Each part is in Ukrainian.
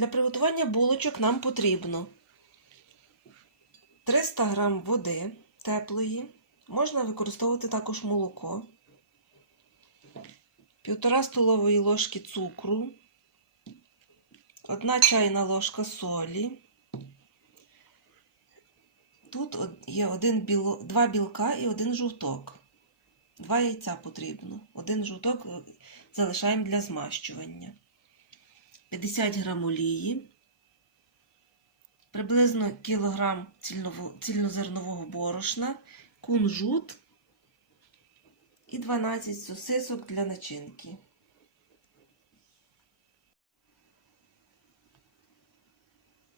Для приготування булочок нам потрібно 300 г води теплої, можна використовувати також молоко, 1,5 столової ложки цукру, 1 чайна ложка солі. Тут є один біло, два білка і один жовток. Два яйця потрібно. Один жовток е, залишаємо для змащування. 50 грам олії, приблизно кілограм цільнозернового борошна, кунжут і 12 сосисок для начинки.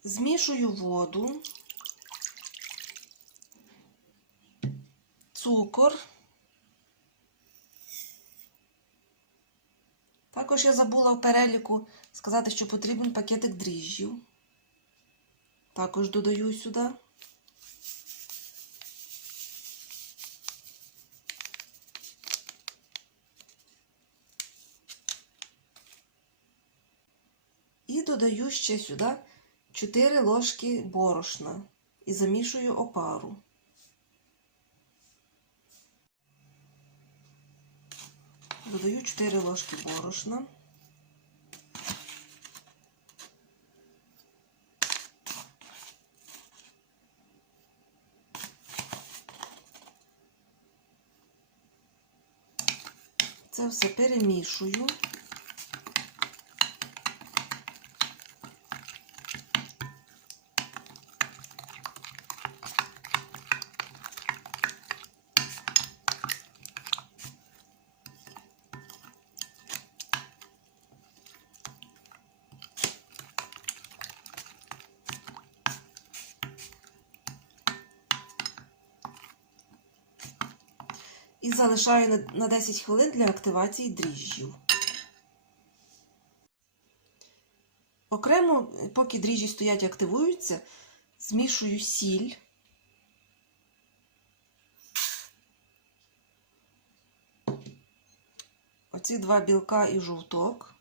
Змішую воду, цукор. Також я забула в переліку сказати, що потрібен пакетик дріжджів. Також додаю сюди. І додаю ще сюди 4 ложки борошна і замішую опару. Додаю 4 ложки борошна. Це все перемішую. І залишаю на- на 10 хвилин для активації дріжджів. Окремо, поки дріжджі стоять і активуються, змішую сіль. Оці два білка і жовток.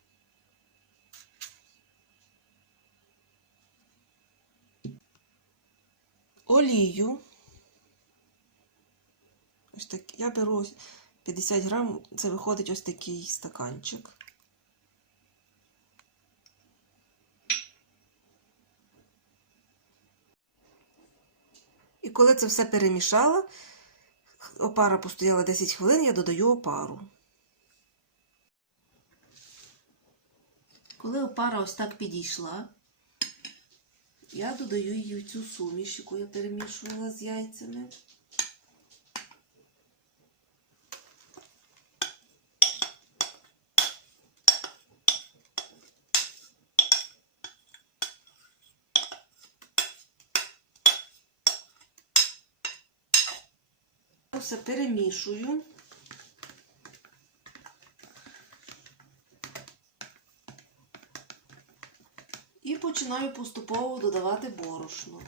Олію. Ось так, я беру 50 грам, це виходить ось такий стаканчик. І коли це все перемішала, опара постояла 10 хвилин, я додаю опару. Коли опара ось так підійшла, я додаю її в цю суміш, яку я перемішувала з яйцями. Все перемішую. І починаю поступово додавати борошно.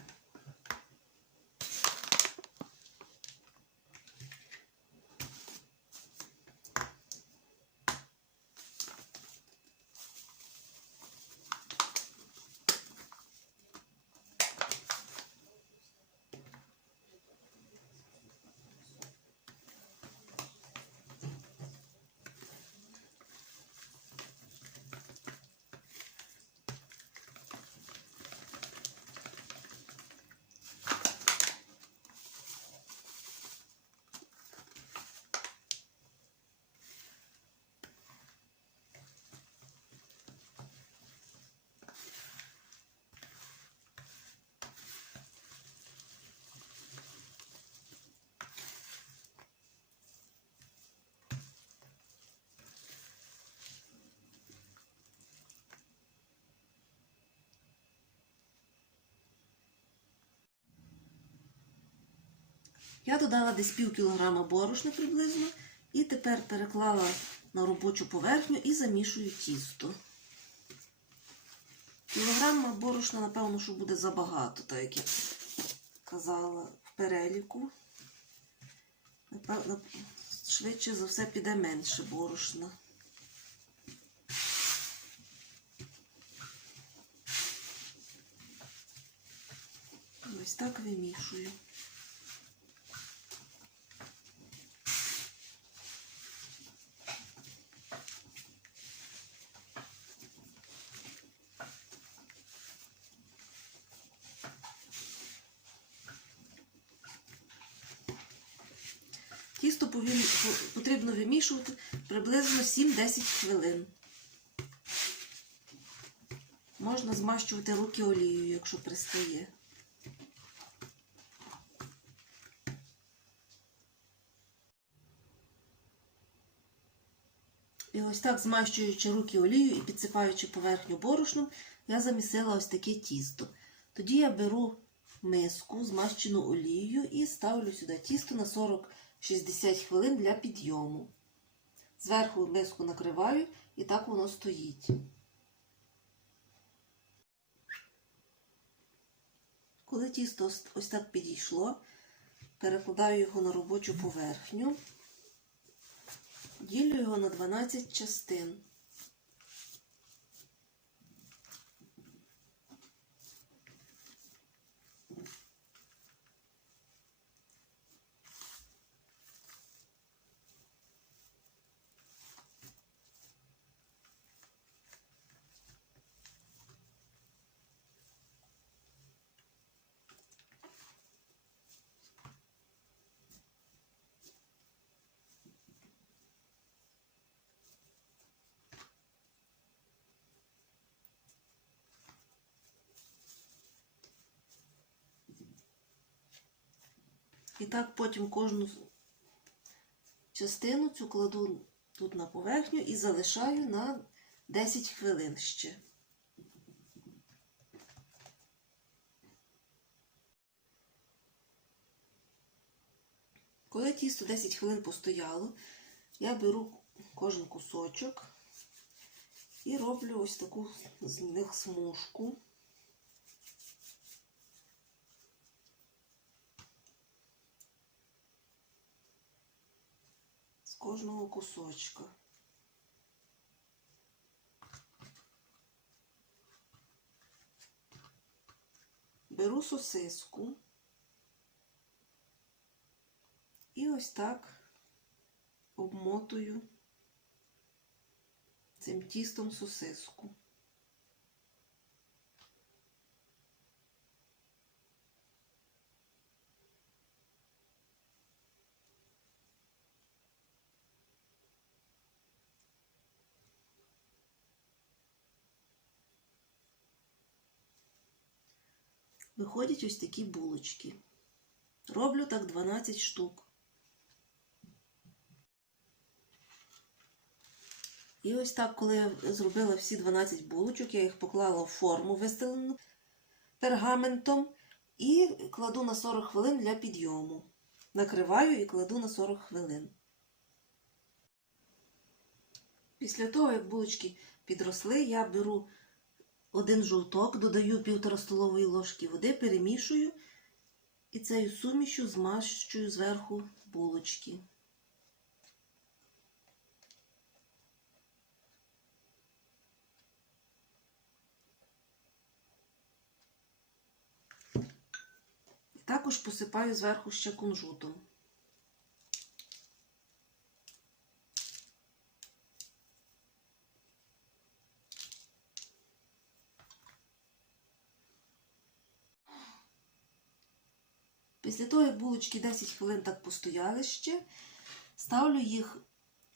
Я додала десь пів кілограма борошна приблизно. І тепер переклала на робочу поверхню і замішую тісто. Кілограма борошна, напевно, що буде забагато, так як я казала в переліку. Напевно, швидше за все піде менше борошна. Ось так вимішую. Тісто потрібно вимішувати приблизно 7-10 хвилин. Можна змащувати руки олією, якщо пристає. І ось так, змащуючи руки олією і підсипаючи поверхню борошном, я замісила ось таке тісто. Тоді я беру миску, змащену олією, і ставлю сюди тісто на 40-60 хвилин для підйому. Зверху миску накриваю і так воно стоїть. Коли тісто ось так підійшло, перекладаю його на робочу поверхню, ділю його на 12 частин. І так потім кожну частину цю кладу тут на поверхню і залишаю на 10 хвилин ще. Коли тісто 10 хвилин постояло, я беру кожен кусочок і роблю ось таку з них смужку. Кожного кусочка. Беру сосиску і ось так обмотую цим тістом сосиску. Виходять ось такі булочки. Роблю так 12 штук. І ось так, коли я зробила всі 12 булочок, я їх поклала в форму, вистелену пергаментом, і кладу на 40 хвилин для підйому. Накриваю і кладу на 40 хвилин. Після того, як булочки підросли, я беру один жовток, додаю півтора столової ложки води, перемішую і цією сумішю змащую зверху булочки. Також посипаю зверху ще кунжутом. Після того, як булочки 10 хвилин так постояли ще, ставлю їх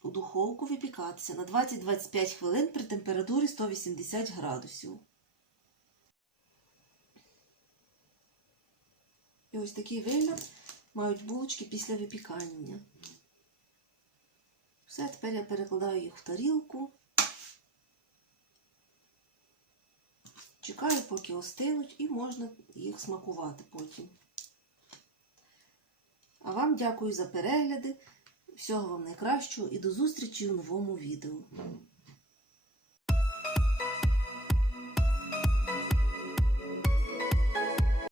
у духовку випікатися на 20-25 хвилин при температурі 180 градусів. І ось такий вигляд мають булочки після випікання. Все, тепер я перекладаю їх в тарілку. Чекаю, поки остинуть, і можна їх смакувати потім. А вам дякую за перегляди. Всього вам найкращого і до зустрічі у новому відео.